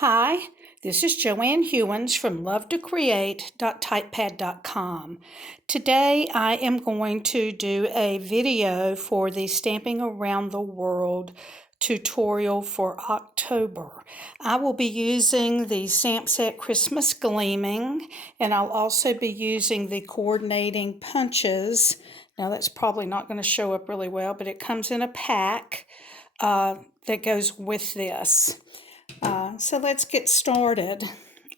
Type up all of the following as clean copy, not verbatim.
Hi, this is Joanne Hewins from LoveToCreate.typepad.com. Today I am going to do a video for the Stamping Around the World tutorial for October. I will be using the stamp set Christmas Gleaming, and I'll also be using the coordinating punches. Now that's probably not going to show up really well, but it comes in a pack that goes with this. So let's get started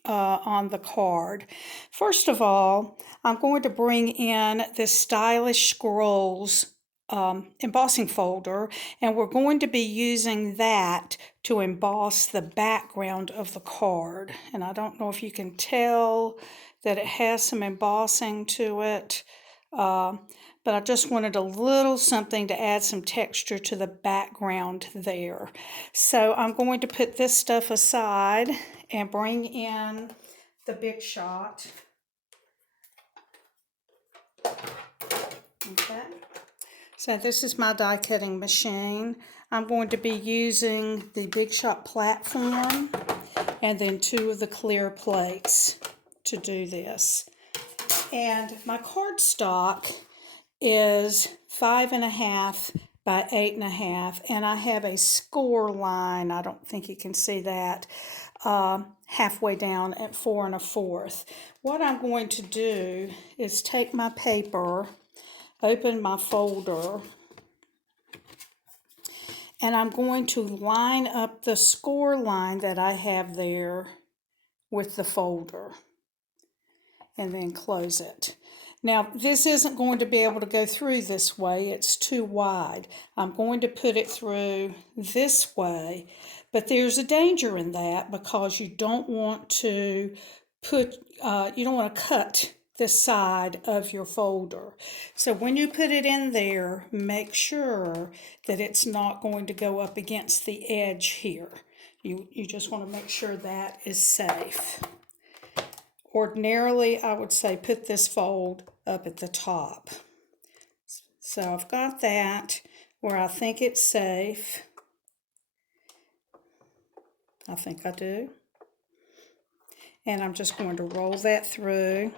on the card. First of all, I'm going to bring in this Stylish Scrolls embossing folder, and we're going to be using that to emboss the background of the card. And I don't know if you can tell that it has some embossing to it. But I just wanted a little something to add some texture to the background there. So I'm going to put this stuff aside and bring in the Big Shot. Okay. So this is my die cutting machine. I'm going to be using the Big Shot platform and then 2 of the clear plates to do this. And my cardstock is 5.5 by 8.5, and I have a score line, I don't think you can see that, halfway down at 4 1/4. What I'm going to do is take my paper, open my folder, and I'm going to line up the score line that I have there with the folder, and then close it. Now, this isn't going to be able to go through this way. It's too wide. I'm going to put it through this way, but there's a danger in that because you don't want to cut the side of your folder. So when you put it in there, make sure that it's not going to go up against the edge here. You just want to make sure that is safe. Ordinarily, I would say put this fold up at the top. So I've got that where I think it's safe. I think I do. And I'm just going to roll that through.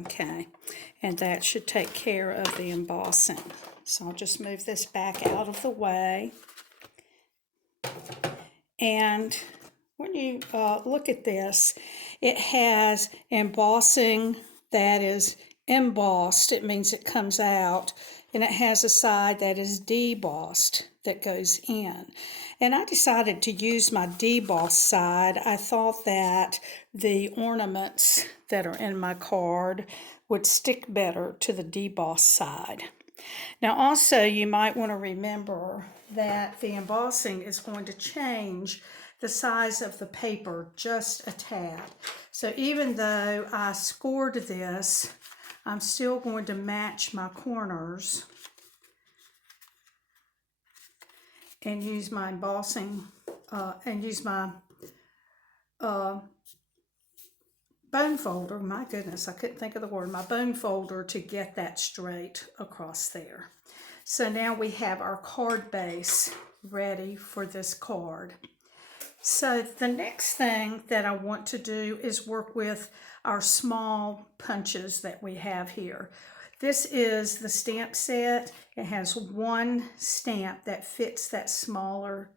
Okay, and that should take care of the embossing. So I'll just move this back out of the way. And when you look at this, it has embossing that is embossed. It means it comes out. And it has a side that is debossed that goes in. And I decided to use my debossed side. I thought that the ornaments that are in my card would stick better to the debossed side. Now also you might want to remember that the embossing is going to change the size of the paper just a tad. So even though I scored this, I'm still going to match my corners and use my embossing and use my bone folder. My goodness, I couldn't think of the word. My bone folder to get that straight across there. So now we have our card base ready for this card. So the next thing that I want to do is work with our small punches that we have here. This is the stamp set. It has one stamp that fits that smaller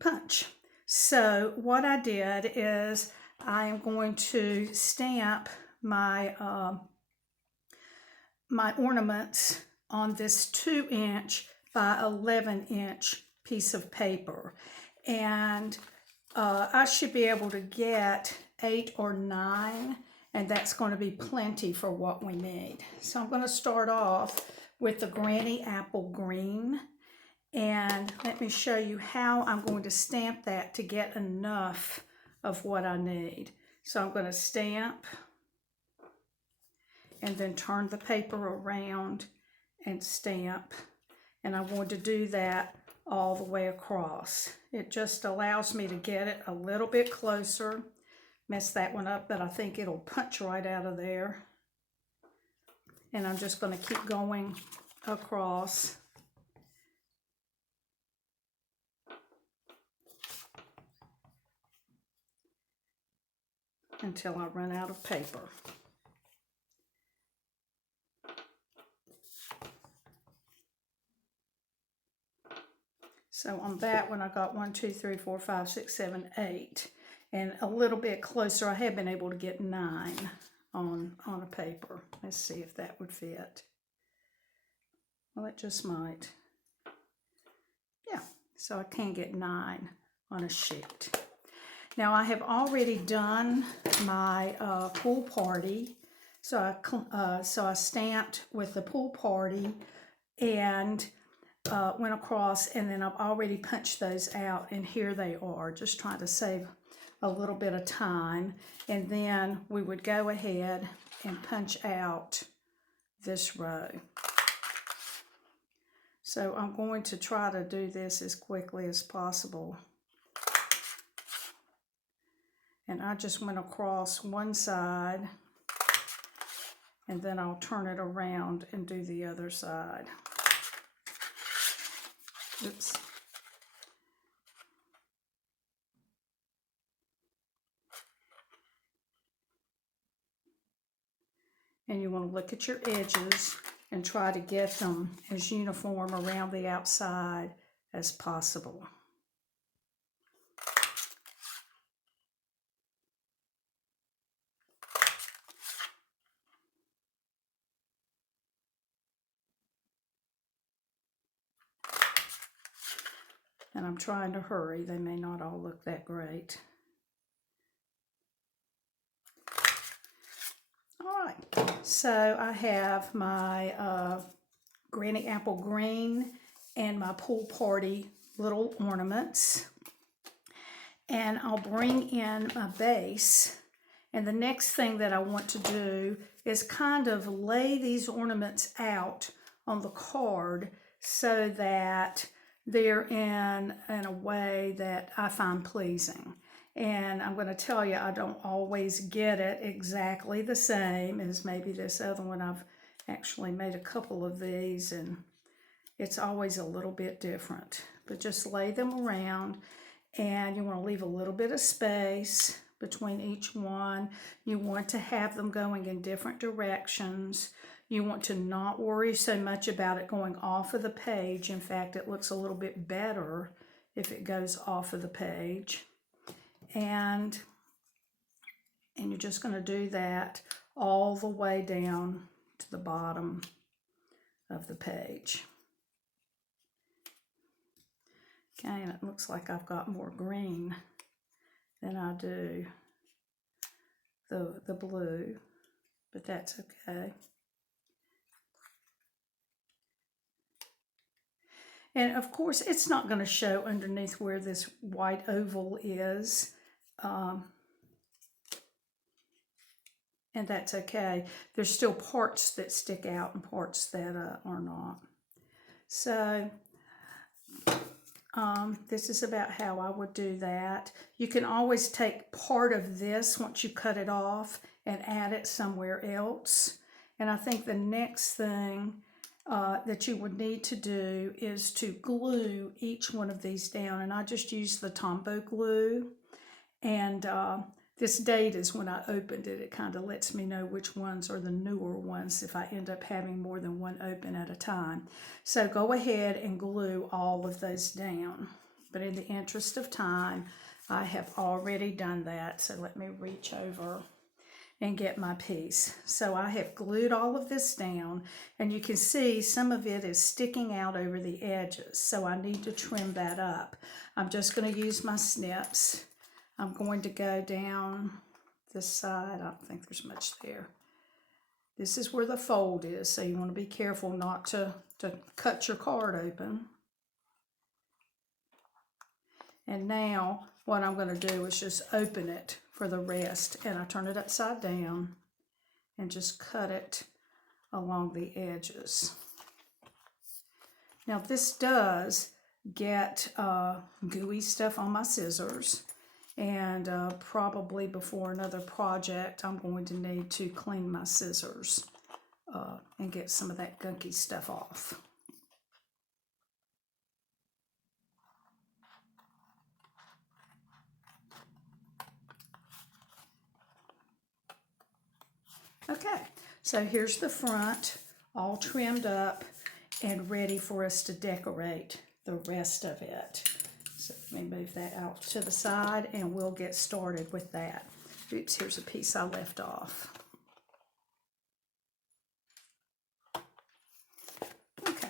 punch. So what I did is I am going to stamp my my ornaments on this 2-inch by 11-inch piece of paper, and I should be able to get 8 or 9, and that's going to be plenty for what we need. So I'm going to start off with the Granny Apple Green, and let me show you how I'm going to stamp that to get enough of what I need. So I'm going to stamp and then turn the paper around and stamp, and I want to do that all the way across. It just allows me to get it a little bit closer. Messed that one up, but I think it'll punch right out of there. And I'm just going to keep going across until I run out of paper. So on that one, I got 1, 2, 3, 4, 5, 6, 7, 8. And a little bit closer, I have been able to get 9 on a paper. Let's see if that would fit. Well, it just might. Yeah, so I can get 9 on a sheet. Now I have already done my pool party. So I stamped with the pool party and went across, and then I've already punched those out, and here they are, just trying to save a little bit of time. And then we would go ahead and punch out this row. So I'm going to try to do this as quickly as possible. And I just went across one side, and then I'll turn it around and do the other side. Oops. And you want to look at your edges and try to get them as uniform around the outside as possible. And I'm trying to hurry. They may not all look that great. All right, so I have my granny apple green and my pool party little ornaments. And I'll bring in my base. And the next thing that I want to do is kind of lay these ornaments out on the card so that they're in a way that I find pleasing. And I'm going to tell you, I don't always get it exactly the same as maybe this other one. I've actually made a couple of these, and it's always a little bit different. But just lay them around, and you want to leave a little bit of space between each one. You want to have them going in different directions. You want to not worry so much about it going off of the page. In fact, it looks a little bit better if it goes off of the page. And you're just going to do that all the way down to the bottom of the page. Okay, and it looks like I've got more green than I do the blue, but that's okay. And of course, it's not going to show underneath where this white oval is. And that's okay. There's still parts that stick out and parts that are not. So this is about how I would do that. You can always take part of this once you cut it off and add it somewhere else. And I think the next thing that you would need to do is to glue each one of these down. And I just used the Tombow glue. And this date is when I opened it. It kind of lets me know which ones are the newer ones if I end up having more than one open at a time. So go ahead and glue all of those down. But in the interest of time, I have already done that. So let me reach over and get my piece. So I have glued all of this down, and you can see some of it is sticking out over the edges. So I need to trim that up. I'm just going to use my snips. I'm going to go down this side. I don't think there's much there. This is where the fold is, so you want to be careful not to cut your card open. And now what I'm going to do is just open it for the rest, and I turn it upside down and just cut it along the edges. Now this does get gooey stuff on my scissors. And probably before another project, I'm going to need to clean my scissors and get some of that gunky stuff off. Okay, so here's the front, all trimmed up and ready for us to decorate the rest of it. So let me move that out to the side and we'll get started with that. Oops, here's a piece I left off. Okay.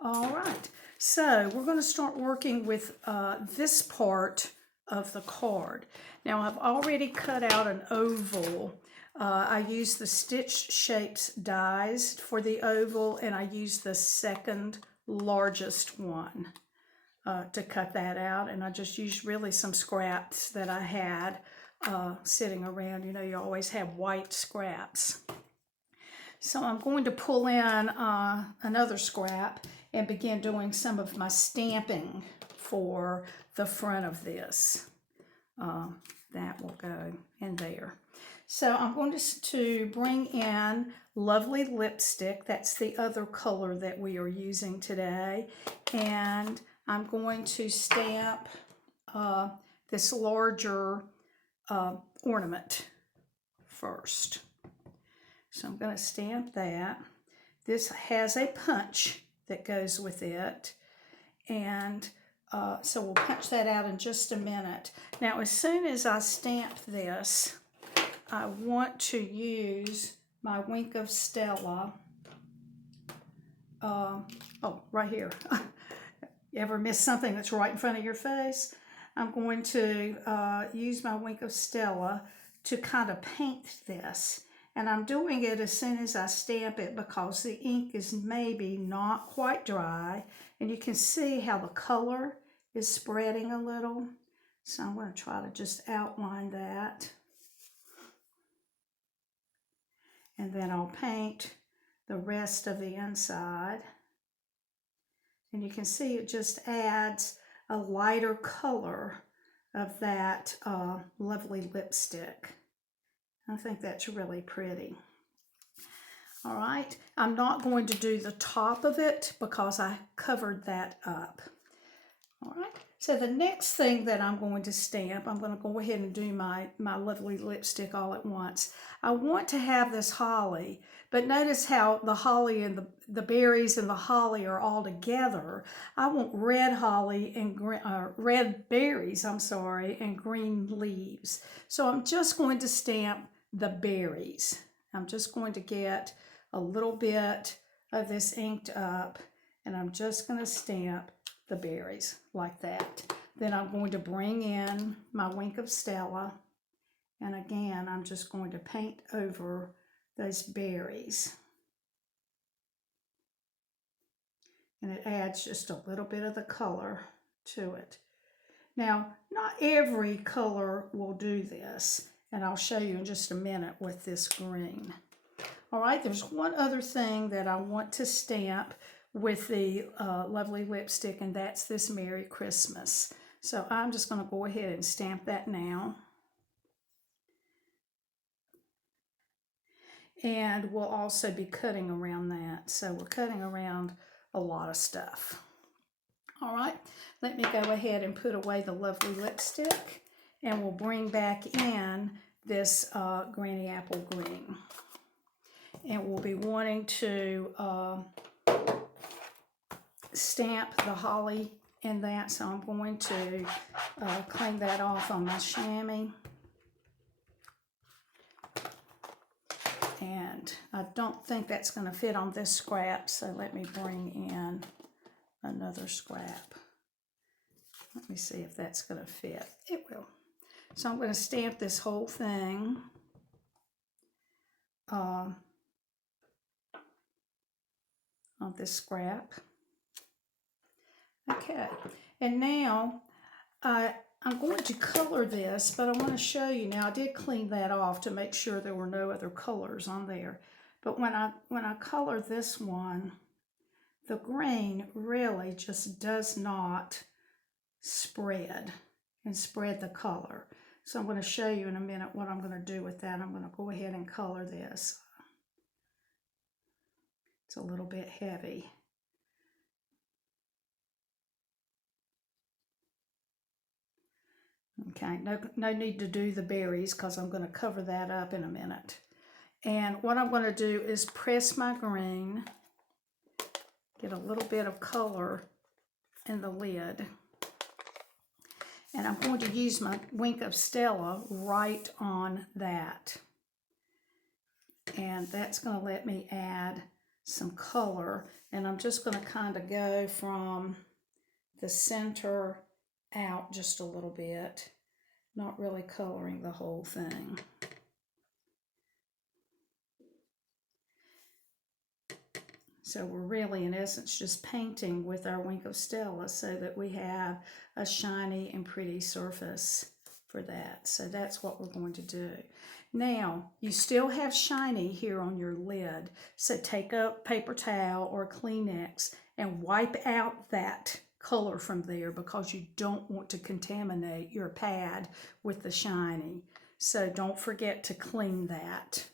All right, so we're going to start working with this part of the card. Now I've already cut out an oval. I used the Stitch Shapes dies for the oval, and I used the second largest one to cut that out, and I just used really some scraps that I had sitting around. You know, you always have white scraps. So I'm going to pull in another scrap and begin doing some of my stamping for the front of this. That will go in there. So I'm going to bring in Lovely Lipstick. That's the other color that we are using today. And I'm going to stamp this larger ornament first. So I'm going to stamp that. This has a punch that goes with it. And so we'll punch that out in just a minute. Now, as soon as I stamp this, I want to use my Wink of Stella. Oh, right here. You ever miss something that's right in front of your face? I'm going to use my Wink of Stella to kind of paint this. And I'm doing it as soon as I stamp it because the ink is maybe not quite dry. And you can see how the color is spreading a little. So I'm going to try to just outline that. And then I'll paint the rest of the inside. And you can see it just adds a lighter color of that lovely lipstick. I think that's really pretty. All right, I'm not going to do the top of it because I covered that up. All right, so the next thing that I'm going to stamp, I'm going to go ahead and do my lovely lipstick all at once. I want to have this holly, but notice how the holly and the berries and the holly are all together. I want red holly and red berries, and green leaves. So I'm just going to stamp the berries. I'm just going to get a little bit of this inked up, and I'm just going to stamp the berries like that. Then I'm going to bring in my Wink of Stella, and again I'm just going to paint over those berries, and it adds just a little bit of the color to it. Now, not every color will do this, and I'll show you in just a minute with this green. All right, there's one other thing that I want to stamp with the lovely lipstick, and that's this Merry Christmas. So I'm just going to go ahead and stamp that now. And we'll also be cutting around that. So we're cutting around a lot of stuff. All right, let me go ahead and put away the lovely lipstick, and we'll bring back in this Granny Apple Green. And we'll be wanting to stamp the holly in that, so I'm going to clean that off on my chamois. And I don't think that's going to fit on this scrap, so let me bring in another scrap. Let me see if that's going to fit. It will. So I'm going to stamp this whole thing on this scrap. Okay, and now I'm going to color this, but I want to show you now. I did clean that off to make sure there were no other colors on there. But when I color this one, the green really just does not spread the color. So I'm going to show you in a minute what I'm going to do with that. I'm going to go ahead and color this. It's a little bit heavy. Okay, no need to do the berries because I'm going to cover that up in a minute. And what I'm going to do is press my green, get a little bit of color in the lid. And I'm going to use my wink of Stella right on that. And that's going to let me add some color. And I'm just going to kind of go from the center out just a little bit, not really coloring the whole thing. So we're really, in essence, just painting with our wink of Stella so that we have a shiny and pretty surface for that. So that's what we're going to do. Now, you still have shiny here on your lid. So take a paper towel or a Kleenex and wipe out that color from there because you don't want to contaminate your pad with the shiny. So don't forget to clean that.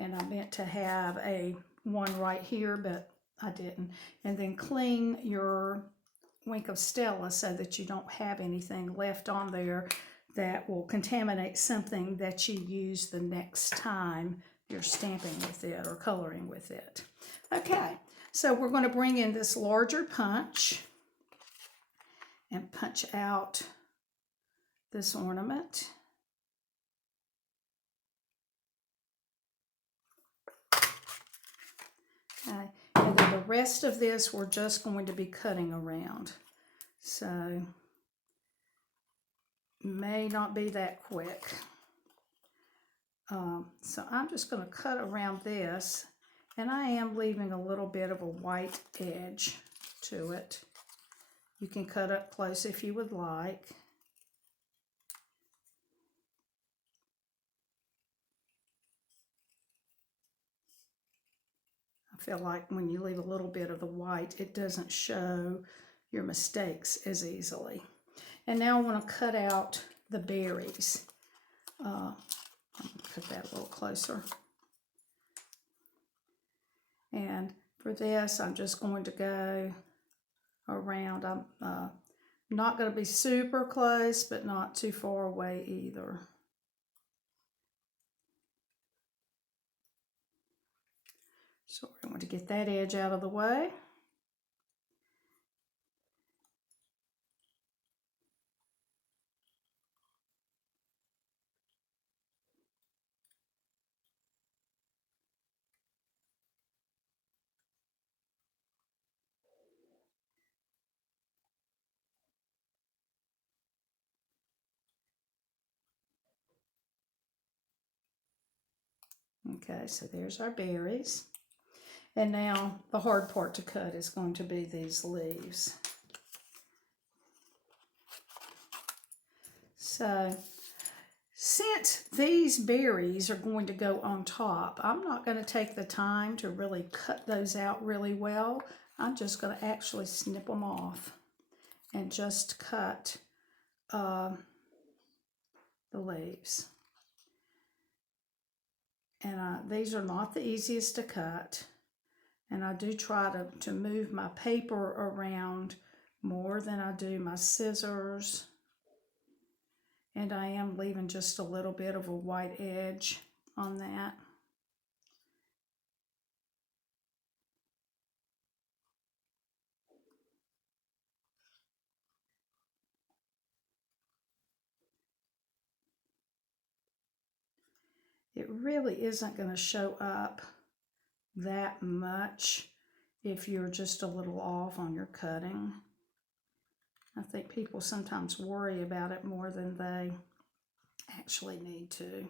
And I meant to have one right here, but I didn't. And then clean your wink of Stella so that you don't have anything left on there that will contaminate something that you use the next time you're stamping with it or coloring with it. Okay, so we're going to bring in this larger punch and punch out this ornament. Okay. And then the rest of this we're just going to be cutting around. So may not be that quick. So I'm just going to cut around this, and I am leaving a little bit of a white edge to it. You can cut up close if you would like. I feel like when you leave a little bit of the white, it doesn't show your mistakes as easily. And now I want to cut out the berries. Cut that a little closer. And for this, I'm just going to go around. I'm not going to be super close, but not too far away either. So we're going to get that edge out of the way. Okay, so there's our berries. And now the hard part to cut is going to be these leaves. So since these berries are going to go on top, I'm not going to take the time to really cut those out really well. I'm just going to actually snip them off and just cut the leaves. And these are not the easiest to cut. And I do try to move my paper around more than I do my scissors. And I am leaving just a little bit of a white edge on that. It really isn't going to show up that much if you're just a little off on your cutting. I think people sometimes worry about it more than they actually need to.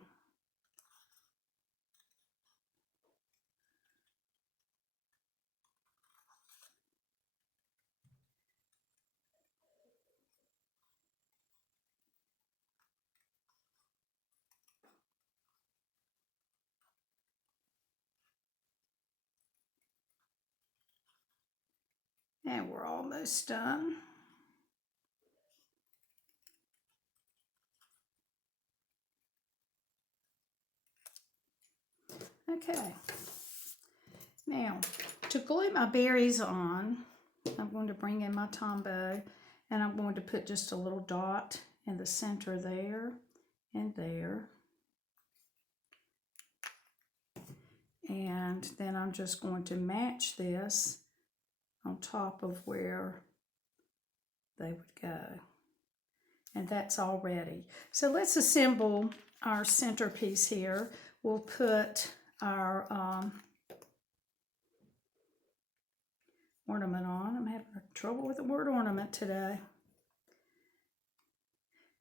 And we're almost done. Okay. Now, To glue my berries on, I'm going to bring in my Tombow, and I'm going to put just a little dot in the center there and there. And then I'm just going to match this on top of where they would go. And that's all ready. So let's assemble our centerpiece here. We'll put our ornament on. I'm having trouble with the word ornament today.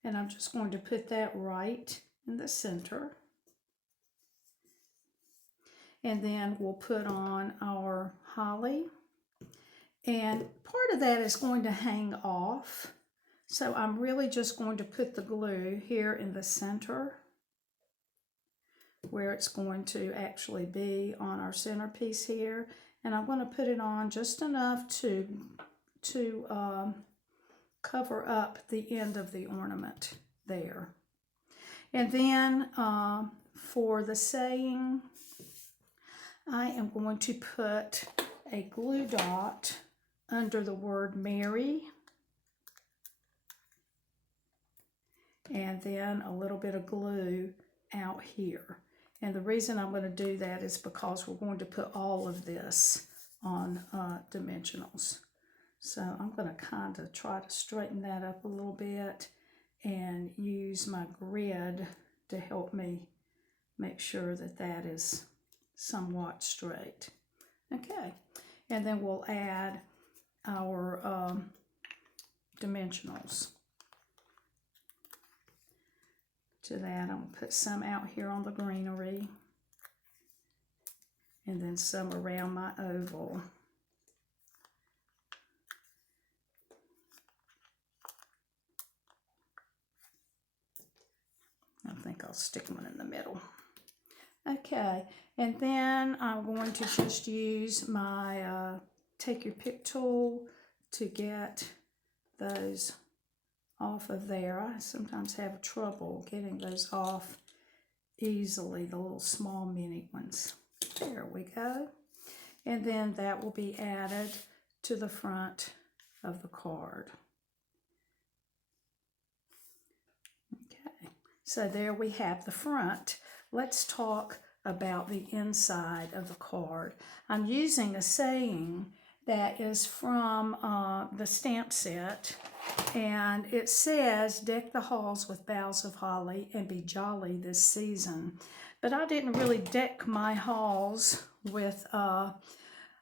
And I'm just going to put that right in the center. And then we'll put on our holly. And part of that is going to hang off. So I'm really just going to put the glue here in the center where it's going to actually be on our centerpiece here. And I'm going to put it on just enough to cover up the end of the ornament there. And then for the saying, I am going to put a glue dot under the word Mary, and then a little bit of glue out here. And the reason I'm going to do that is because we're going to put all of this on dimensionals. So I'm going to kind of try to straighten that up a little bit and use my grid to help me make sure that that is somewhat straight. Okay, and then we'll add our dimensionals to that. I'm going to put some out here on the greenery and then some around my oval. I think I'll stick one in the middle. Okay, and then I'm going to just use my take your pick tool to get those off of there. I sometimes have trouble getting those off easily, the little small mini ones. There we go. And then that will be added to the front of the card. Okay, so there we have the front. Let's talk about the inside of the card. I'm using a saying that is from the stamp set, and it says, "Deck the halls with boughs of holly and be jolly this season." But I didn't really deck my halls with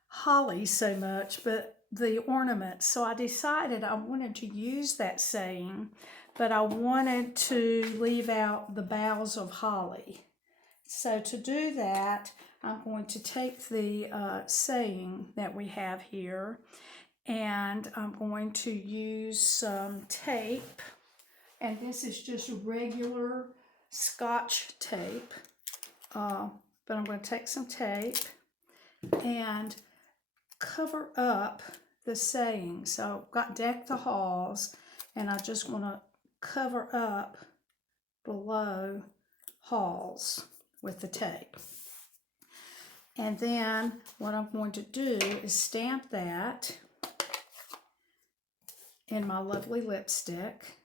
holly so much, but the ornaments. So I decided I wanted to use that saying, but I wanted to leave out the boughs of holly. So to do that, I'm going to take the saying that we have here, and I'm going to use some tape, and this is just regular Scotch tape, but I'm going to take some tape and cover up the saying. So I've got deck the halls, and I just want to cover up below halls with the tape. And then what I'm going to do is stamp that in my lovely lipstick.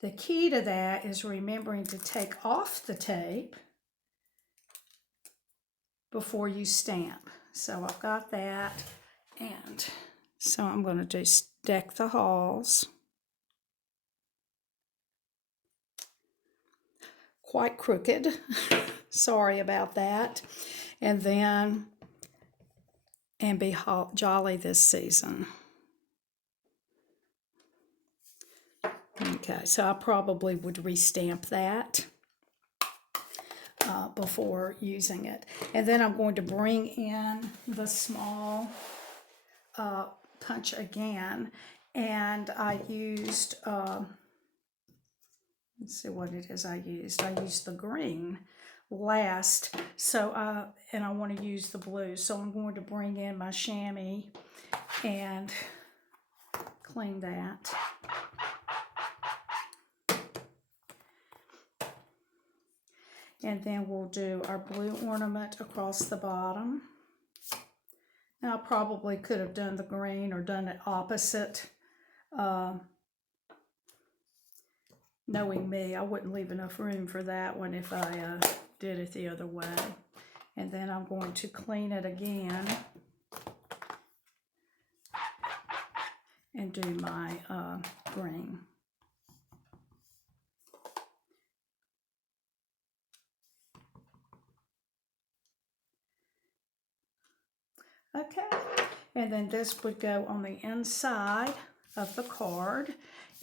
The key to that is remembering to take off the tape before you stamp. So I've got that, and so I'm going to do deck the halls. Quite crooked. Sorry about that. And then, and be jolly this season. Okay, so I probably would restamp that before using it. And then I'm going to bring in the small punch again. And I used, let's see what it is I used. I used the green last, so and I want to use the blue. So I'm going to bring in my chamois and clean that. And then we'll do our blue ornament across the bottom. I probably could have done the green or done it opposite. Knowing me, I wouldn't leave enough room for that one if I did it the other way. And then I'm going to clean it again and do my green. Okay, and then this would go on the inside of the card,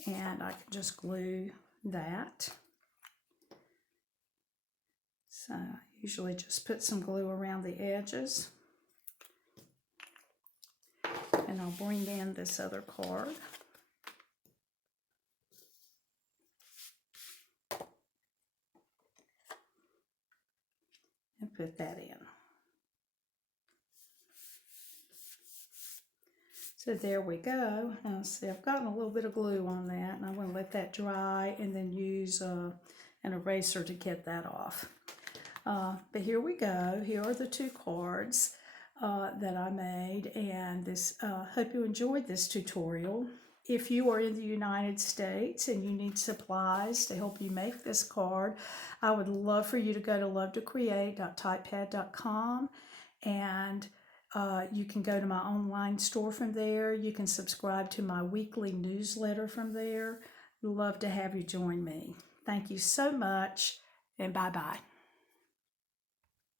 and I can just glue that. So I usually just put some glue around the edges. And I'll bring in this other card. And put that in. So there we go. Now see, I've gotten a little bit of glue on that, and I'm going to let that dry and then use an eraser to get that off. But here we go. Here are the two cards that I made, and this. Hope you enjoyed this tutorial. If you are in the United States and you need supplies to help you make this card, I would love for you to go to lovetocreate.typepad.com, and you can go to my online store from there. You can subscribe to my weekly newsletter from there. Love to have you join me. Thank you so much, and bye-bye.